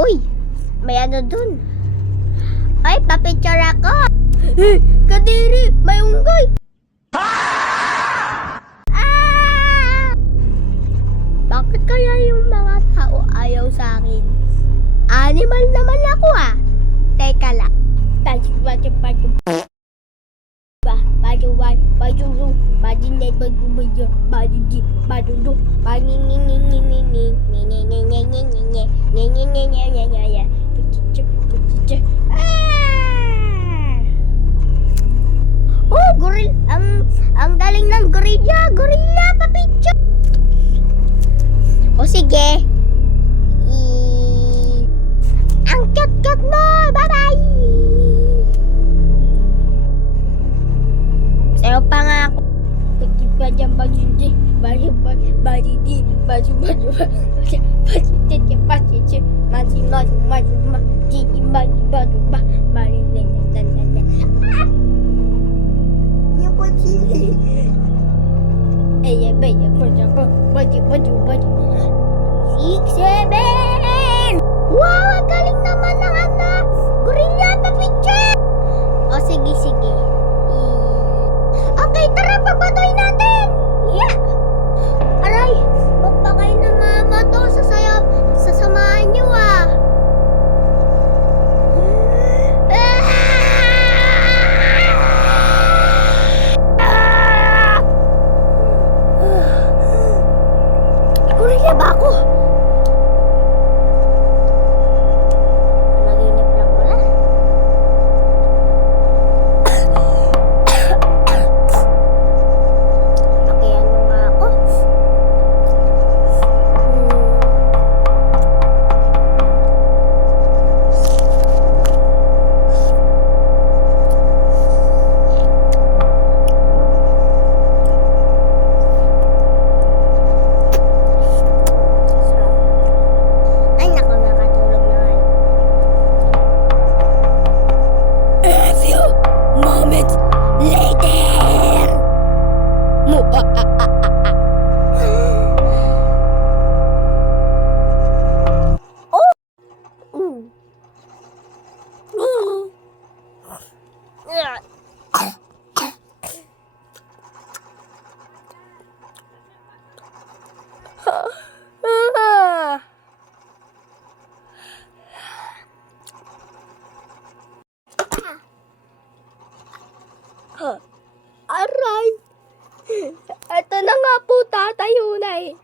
Uy, may ano dun. Ay, papicture ako. Kadiri, may unggoy. Bakit kaya yung mga tao ayaw sa akin? Animal naman ako ah. Teka lang. Oh, goril, ang galing ng gorilla, papicture. O sige. Ang cute mo. Bye-bye. Sayo pa nga ako. Six, seven! Wow, ang galing naman ng anak! Gorilla, papicture! O, sige. Okay, tara, papatoy natin! Yeah! Aray, magpakain na mama to. Sasamahan niyo ah. Gorilla ba ako? Naginip lang pala. Pakiano nga ako. Ay, naku, nakatulog na nga. A few moments later. Oh! Aray! Ito na nga po, tatayo na eh.